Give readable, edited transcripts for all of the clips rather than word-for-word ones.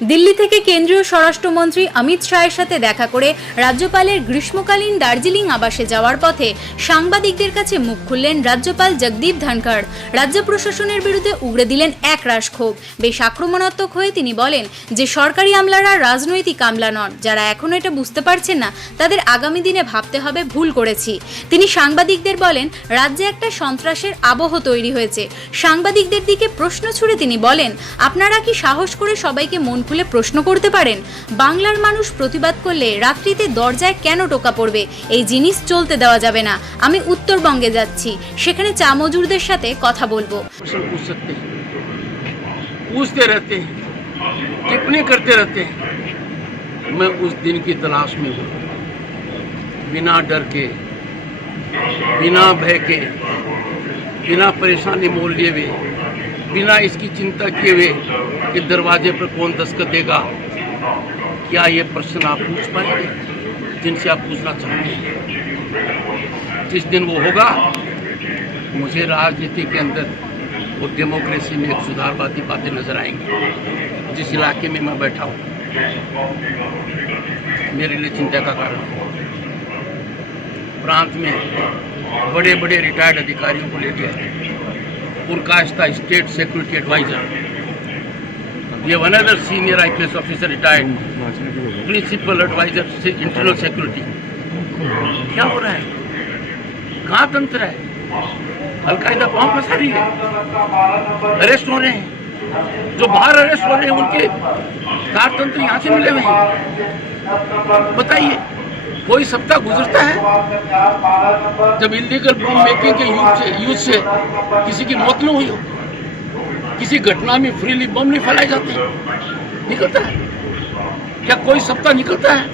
দিল্লি থেকে কেন্দ্রীয় স্বরাষ্ট্রমন্ত্রী অমিত শাহের সাথে দেখা করে রাজ্যপালের গ্রীষ্মকালীন দার্জিলিং আবাসে যাওয়ার পথে সাংবাদিকদের কাছে মুখ খুললেন রাজ্যপাল জগদীপ ধনখড়। রাজ্য প্রশাসনের বিরুদ্ধে উগরে দিলেন একরাশ ক্ষোভ। বেশ আক্রমণাত্মক হয়ে তিনি বলেন যে সরকারি আমলারা রাজনৈতিক আমলা নন। যারা এখনো এটা বুঝতে পারছেন না তাদের আগামী দিনে ভাবতে হবে ভুল করেছি। তিনি সাংবাদিকদের বলেন রাজ্যে একটা সন্ত্রাসের আবহ তৈরি হয়েছে। সাংবাদিকদের দিকে প্রশ্ন ছুড়ে তিনি বলেন আপনারা কি সাহস করে সবাইকে মন খুলে প্রশ্ন করতে পারেন? বাংলার মানুষ প্রতিবাদ করলে রাত্রিতে দরজায় কেন টোকা পড়বে? এই জিনিস চলতে দেওয়া যাবে না। আমি উত্তরবঙ্গে যাচ্ছি, সেখানে চা মজুরদের সাথে কথা বলবো। पूछते रहते हैं, टिप्पणी करते रहते हैं। मैं उस दिन की तलाश में हूँ, बिना डर के, बिना भय के, बिना परेशानी मोल लिए हुए, बिना इसकी चिंता किए हुए कि दरवाजे पर कौन दस्तखत देगा। क्या ये प्रश्न आप पूछ पाएंगे जिनसे आप पूछना चाहते हैं? जिस दिन वो होगा, मुझे राजनीति के अंदर और डेमोक्रेसी में एक सुधारवादी बातें नजर आएंगी। जिस इलाके में मैं बैठा हूँ मेरे लिए चिंता का कारण है। प्रांत में बड़े बड़े रिटायर्ड अधिकारियों को ले लिया, पुरकाश्ता स्टेट सिक्योरिटी एडवाइजर, ये another senior IPS officer retired, principal adviser internal security. क्या हो रहा है? कहाँ तंत्र है? अलकायदा पांव फंसा रही है, अरेस्ट हो रहे हैं। जो बाहर अरेस्ट हो रहे हैं उनके कारतंत्र यहाँ से मिले हुए हैं। बताइए, कोई सप्ताह गुजरता है जब इलीगल बम मेकिंग के यूज से किसी की मौत न हुई हो, किसी घटना में फ्रीली बम नहीं फैलाए जाते? निकलता है क्या? कोई सप्ताह निकलता है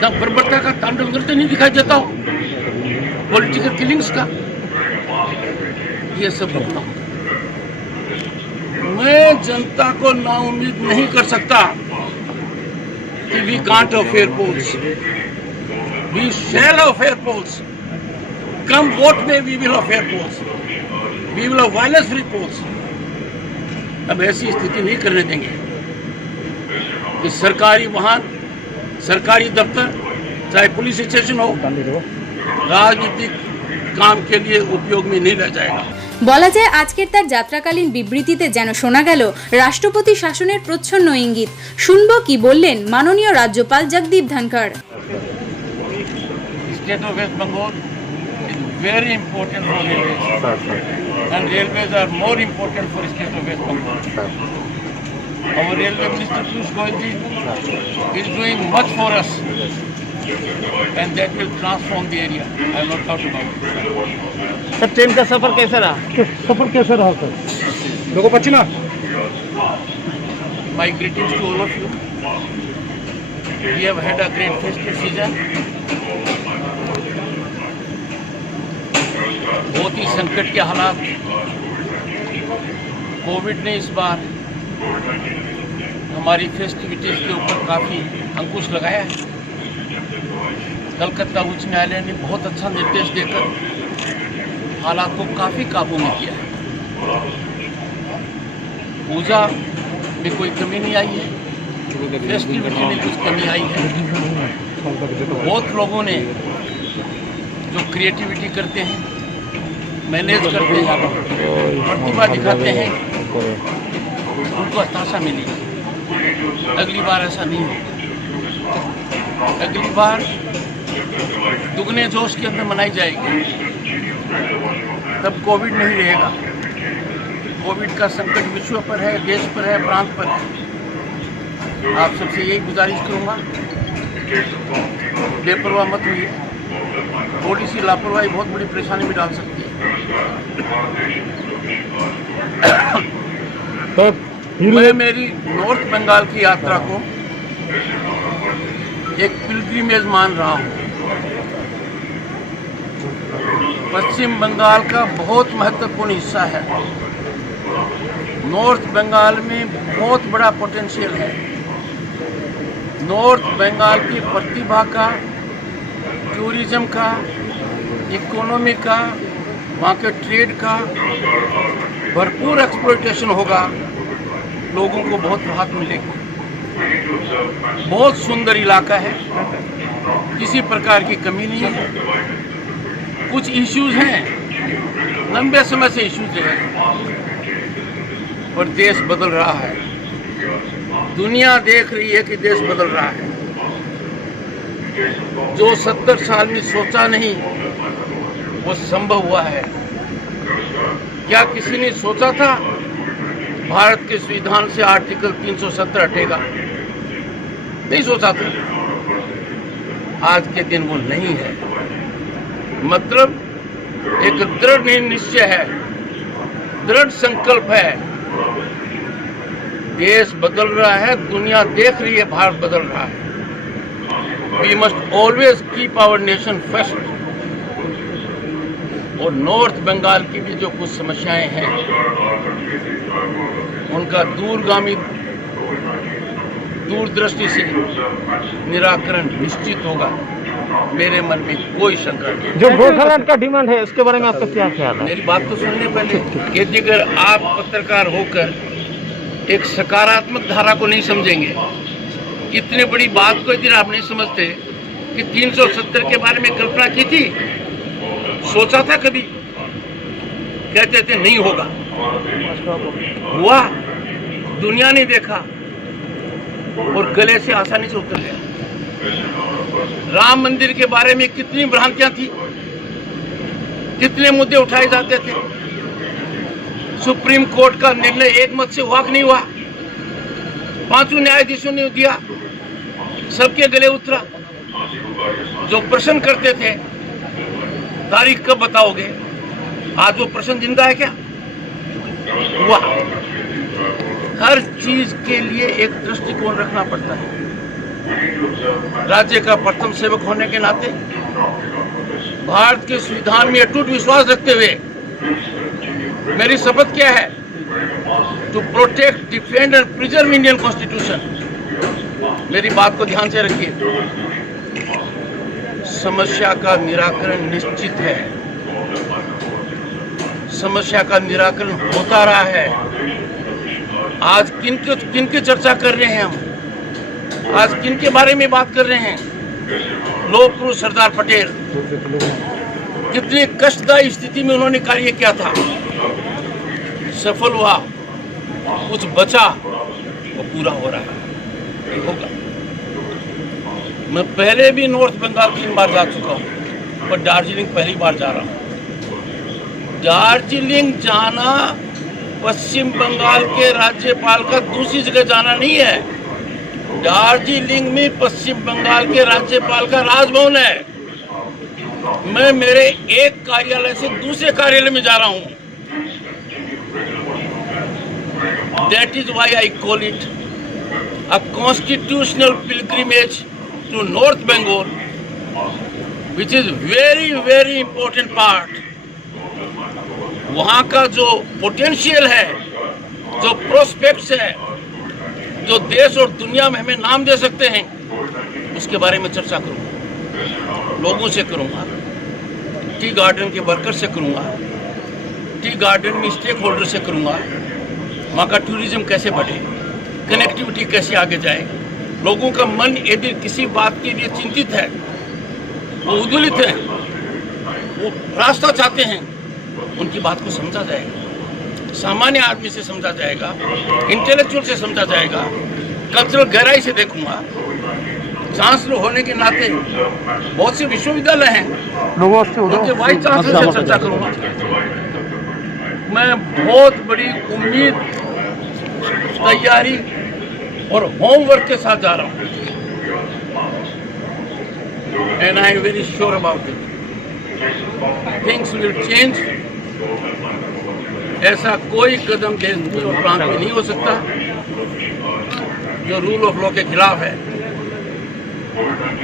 जब बर्बरता का तांडव नृत्य नहीं दिखाई देता हो, पॉलिटिकल किलिंग्स का? ये सब होता है। मैं जनता को नाउम्मीद नहीं कर सकता कि we can't have fair polls, we shall have fair polls. Come what may we will have fair polls, we will have violence free polls. अब ऐसी स्थिति नहीं करने देंगे कि सरकारी वाहन, सरकारी दफ्तर, चाहे पुलिस स्टेशन हो, राजनीतिक काम के लिए उपयोग में नहीं ला जाएगा। বলা যায় আজকের তার যাত্রাকালীন বিবৃতিতে যেন শোনা গেল রাষ্ট্রপতি শাসনের প্রচ্ছন্ন ইঙ্গিত। শুনবো কি বললেন মাননীয় রাজ্যপাল Jagdeep Dhankhar. State of West Bengal is very important for railways, and railways are more important for state of West Bengal. Our railway minister Piyush Goyal is doing much for us, and that will transform the area. I am not doubt about it. Sir train का सफर कैसा रहा? सफर कैसा रहा sir? लोगों पची ना? My greetings to all of you. We have had a great festive season. बहुत ही संकट के हालात, कोविड ने इस बार हमारी फेस्टिविटीज के ऊपर काफ़ी अंकुश लगाया है। कलकत्ता उच्च न्यायालय ने बहुत अच्छा निर्देश देकर हालात को काफ़ी काबू में किया है। पूजा में कोई कमी नहीं आई है, फेस्टिविटी में कुछ कमी आई है। बहुत लोगों ने जो क्रिएटिविटी करते हैं, मैनेज करते हैं, प्रतिभा दिखाते हैं, उनको हताशा मिली। अगली बार ऐसा नहीं होगा। अगली बार दुगने जोश के अंदर मनाई जाएगी। तब कोविड नहीं रहेगा। कोविड का संकट विश्व पर है, देश पर है, प्रांत पर है। आप सबसे यही गुजारिश करूँगा, बेपरवाह मत होइए। थोड़ी सी लापरवाही बहुत बड़ी परेशानी में डाल सकती है। मैं मेरी नॉर्थ बंगाल की यात्रा को एक पिलग्रिमेज मान रहा हूँ। पश्चिम बंगाल का बहुत महत्वपूर्ण हिस्सा है। नॉर्थ बंगाल में बहुत बड़ा पोटेंशियल है। नॉर्थ बंगाल की प्रतिभा का, टूरिज्म का, इकोनॉमी का, वहाँ के ट्रेड का भरपूर एक्सप्लॉयटेशन होगा। लोगों को बहुत राहत मिलेगी। बहुत सुंदर इलाका है, किसी प्रकार की कमी नहीं है। कुछ इश्यूज हैं, लंबे समय से इश्यूज हैं, और देश बदल रहा है। दुनिया देख रही है कि देश बदल रहा है। जो 70 साल में सोचा नहीं वो संभव हुआ है। क्या किसी ने सोचा था भारत के संविधान से आर्टिकल 370 हटेगा? नहीं सोचा था। आज के दिन वो नहीं है। मतलब एक दृढ़ निश्चय है, दृढ़ संकल्प है। देश बदल रहा है, दुनिया देख रही है भारत बदल रहा है। We must always keep our nation first. और नॉर्थ बंगाल की भी जो कुछ समस्याएं हैं उनका दूरदृष्टि से निराकरण निश्चित होगा। मेरे मन में कोई शंका नहीं। जो गोरखालैंड का डिमांड है उसके बारे में आपका क्या ख्याल है? मेरी बात तो सुनने पहले। यदि अगर आप पत्रकार होकर एक सकारात्मक धारा को नहीं समझेंगे, इतने बड़ी बात को यदि आप नहीं समझते कि 370 के बारे में कल्पना की थी, सोचा था कभी? कहते थे नहीं होगा, हुआ, दुनिया ने देखा और गले से आसानी से उतर गया। राम मंदिर के बारे में कितनी भ्रांतियां थी, कितने मुद्दे उठाए जाते थे। सुप्रीम कोर्ट का निर्णय एक मत से हुआ कि नहीं हुआ? 5 न्यायाधीशों ने दिया, सबके गले उतरा। जो प्रश्न करते थे तारीख कब बताओगे, आज वो प्रश्न जिंदा है क्या? हुआ। हर चीज के लिए एक दृष्टिकोण रखना पड़ता है। राज्य का प्रथम सेवक होने के नाते भारत के संविधान में अटूट विश्वास रखते हुए मेरी शपथ क्या है? To protect, defend and preserve Indian constitution. मेरी बात को ध्यान से रखिए। समस्या का निराकरण निश्चित है, समस्या का निराकरण होता रहा है। आज किनकी चर्चा कर रहे हैं हम? आज किनके बारे में बात कर रहे हैं? लोह पुरुष सरदार पटेल। कितनी कष्टदायी स्थिति में उन्होंने कार्य किया था, सफल हुआ, कुछ बचा, वो पूरा हो रहा है, ये होगा। मैं पहले भी नॉर्थ बंगाल 3 बार जा चुका हूँ, पर दार्जिलिंग पहली बार जा रहा हूँ। दार्जिलिंग जाना पश्चिम बंगाल के राज्यपाल का दूसरी जगह जाना नहीं है। दार्जिलिंग में पश्चिम बंगाल के राज्यपाल का राजभवन है। मैं मेरे एक कार्यालय से दूसरे कार्यालय में जा रहा हूँ। That is why I call it a constitutional pilgrimage to North Bengal, which is very, very important part. वहाँ का जो पोटेंशियल है, जो प्रोस्पेक्ट्स है, जो देश और दुनिया में हमें नाम दे सकते हैं, उसके बारे में चर्चा करूँगा, लोगों से करूँगा, टी गार्डन के वर्कर से करूँगा, टी गार्डन में स्टेक होल्डर से करूँगा। वहाँ का टूरिज्म कैसे बढ़े, कनेक्टिविटी कैसे आगे जाए। लोगों का मन यदि किसी बात के लिए चिंतित है, वो उद्वेलित है, वो रास्ता चाहते हैं, उनकी बात को समझा जाएगा, सामान्य आदमी से समझा जाएगा, इंटेलेक्चुअल से समझा जाएगा, कल्चरल गहराई से देखूंगा। चांसलर होने के नाते बहुत से विश्वविद्यालय हैं, उनके वाइस चांसलर से चर्चा करूंगा। मैं बहुत बड़ी उम्मीद, तैयारी और होमवर्क के साथ जा रहा हूँ। And I am very sure about it, things will change. ऐसा कोई कदम देश प्रांत में नहीं हो सकता जो रूल ऑफ लॉ के खिलाफ है,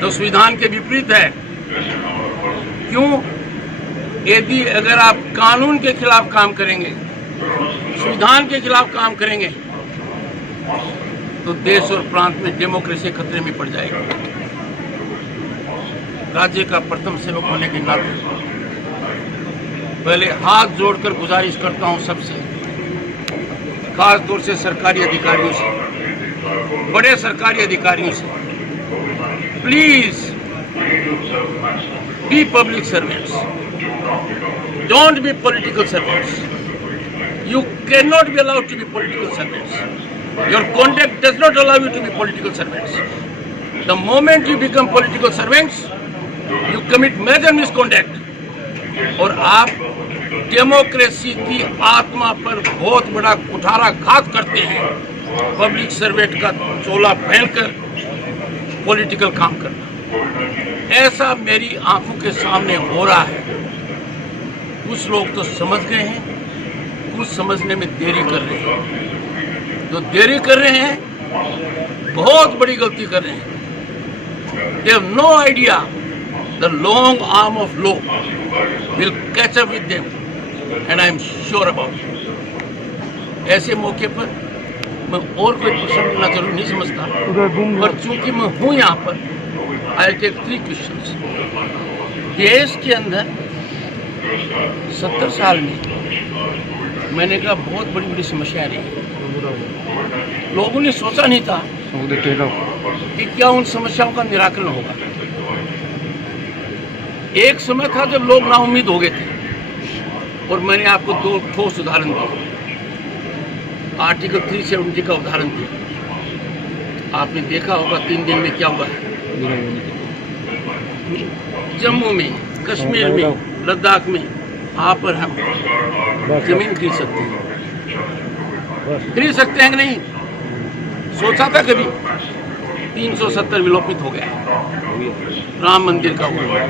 जो संविधान के विपरीत है। क्यों? यदि अगर आप कानून के खिलाफ काम करेंगे, संविधान के खिलाफ काम करेंगे, तो देश और प्रांत में डेमोक्रेसी खतरे में पड़ जाएगी। राज्य का प्रथम सेवक होने के नाते पहले हाथ जोड़कर गुजारिश करता हूं सबसे, खास तौर से सरकारी अधिकारियों से, बड़े सरकारी अधिकारियों से, please be public servants, don't be political servants. You cannot be allowed to be political servants. Your conduct does not allow you to be political servants. The moment you become political servants, you commit major misconduct. और आप democracy की आत्मा पर बहुत बड़ा कुठाराघात करते हैं. Public servant का चोला पहनकर पॉलिटिकल काम करना, ऐसा मेरी आंखों के सामने हो रहा है. कुछ लोग तो समझ गए हैं, कुछ समझने में देरी कर रहे हैं. जो देरी कर रहे हैं बहुत बड़ी गलती कर रहे हैं. They have no idea the long arm of law will catch up with them, and I am sure about it. ऐसे मौके पर मैं और कोई प्रश्न करना जरूर नहीं समझता, और चूंकि मैं हूँ यहाँ पर, आई टेक 3 क्वेश्चंस. देश के अंदर 70 साल में मैंने कहा बहुत बड़ी बड़ी समस्याएं रही. लोगों ने सोचा नहीं था कि क्या उन समस्याओं का निराकरण होगा. एक समय था जब लोग नाउम्मीद हो गए थे, और मैंने आपको 2 ठोस उदाहरण दिए. आर्टिकल 370 का उदाहरण दिया. आपने देखा होगा 3 दिन में क्या हुआ है. जम्मू में, कश्मीर में, लद्दाख में आप और हम जमीन खरीद सकते हैं. खरीद सकते हैं कि नहीं? सोचा था कभी? 370 विलोपित हो गया. राम मंदिर का हुआ.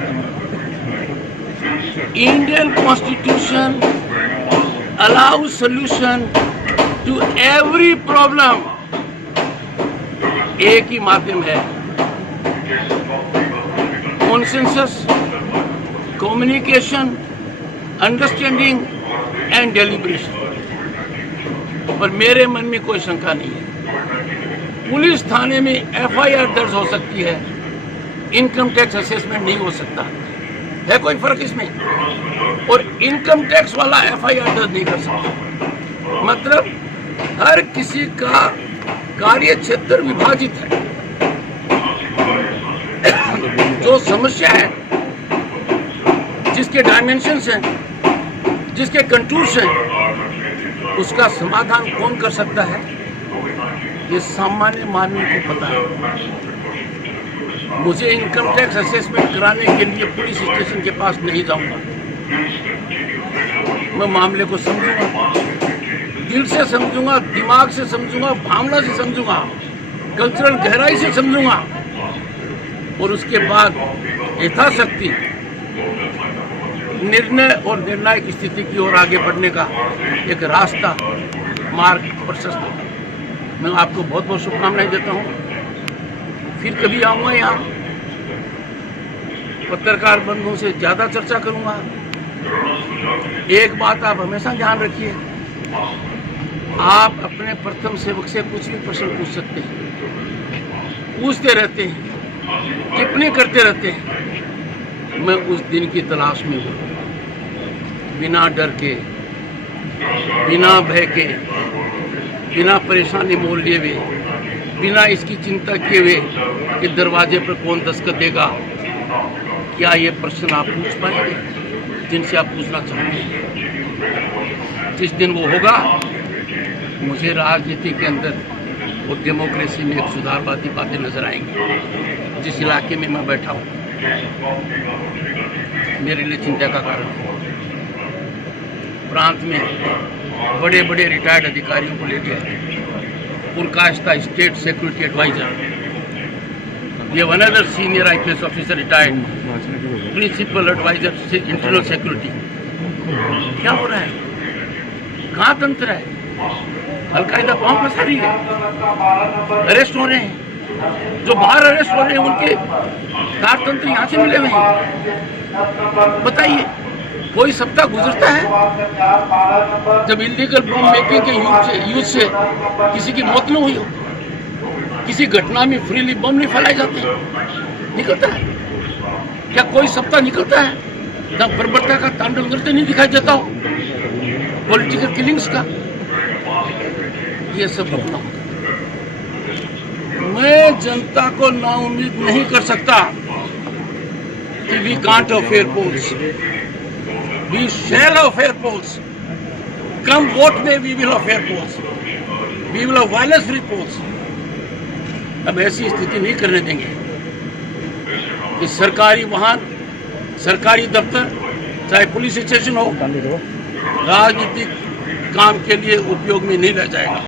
Indian constitution allows solution to every problem. एक ही माध्यम है, consensus, communication, understanding and deliberation. पर मेरे मन में कोई शंका नहीं है. पुलिस थाने में एफआईआर दर्ज हो सकती है, इनकम टैक्स असेसमेंट नहीं हो सकता है. कोई फर्क इसमें? और इनकम टैक्स वाला एफआईआर दर्ज नहीं कर सकता. मतलब हर किसी का कार्य क्षेत्र विभाजित है. जो समस्या है, जिसके डायमेंशंस हैं, जिसके कंटूर्स हैं, उसका समाधान कौन कर सकता है? ये सामान्य मानव को पता है. मुझे इनकम टैक्स असेसमेंट कराने के लिए पुलिस स्टेशन के पास नहीं जाऊंगा. मैं मामले को समझूंगा, दिल से समझूंगा, दिमाग से समझूंगा, भावना से समझूंगा, कल्चरल गहराई से समझूंगा, और उसके बाद यथाशक्ति निर्णय और निर्णायक स्थिति की ओर आगे बढ़ने का एक रास्ता, मार्ग प्रशस्त होगा. मैं आपको बहुत बहुत शुभकामनाएं देता हूँ. फिर कभी आऊँगा यहाँ, पत्रकार बंधुओं से ज़्यादा चर्चा करूँगा. एक बात आप हमेशा ध्यान रखिए, आप अपने प्रथम सेवक से कुछ भी प्रश्न पूछ सकते हैं, पूछते रहते हैं, टिप्पणी करते रहते हैं. मैं उस दिन की तलाश में हूँ. बिना डर के, बिना भय के, बिना परेशानी मोल लिए हुए, बिना इसकी चिंता किए हुए कि दरवाजे पर कौन दस्तखत देगा, क्या ये प्रश्न आप पूछ पाएंगे जिनसे आप पूछना चाहते हैं? जिस दिन वो होगा, मुझे राजनीति के अंदर वो डेमोक्रेसी में एक सुधारवादी बातें नजर आएंगी. जिस इलाके में मैं बैठा हूँ, मेरे लिए चिंता का कारण है. प्रांत में बड़े बड़े रिटायर्ड अधिकारियों को लेकर पुरकाश्ता स्टेट सिक्योरिटी एडवाइजर, ये one other senior IPS officer retired, principal adviser internal security. क्या हो रहा है? कहाँ तंत्र है? अलकायदा पांव फंसा रही है. अरेस्ट हो रहे हैं. जो बाहर अरेस्ट हो रहे हैं उनके कारतंत्र यहाँ से मिले हुए हैं. बताइए, कोई सप्ताह गुजरता है जब इलीगल बम मेकिंग के यूज से किसी की मौत न हुई हो, किसी घटना में फ्रीली बम नहीं फैलाए जाते? निकलता है क्या? कोई सप्ताह निकलता है जब बर्बरता का तांडव नृत्य नहीं दिखाई देता हो, पॉलिटिकल किलिंग्स का? ये सब होता मैं जनता को नाउम्मीद नहीं कर सकता कि we can't have fair polls, we shall have fair polls, come what may we will have fair polls, we will have violence free polls. अब ऐसी स्थिति नहीं करने देंगे कि सरकारी वाहन, सरकारी दफ्तर, चाहे पुलिस स्टेशन हो, राजनीतिक काम के लिए उपयोग में नहीं लिया जाएगा।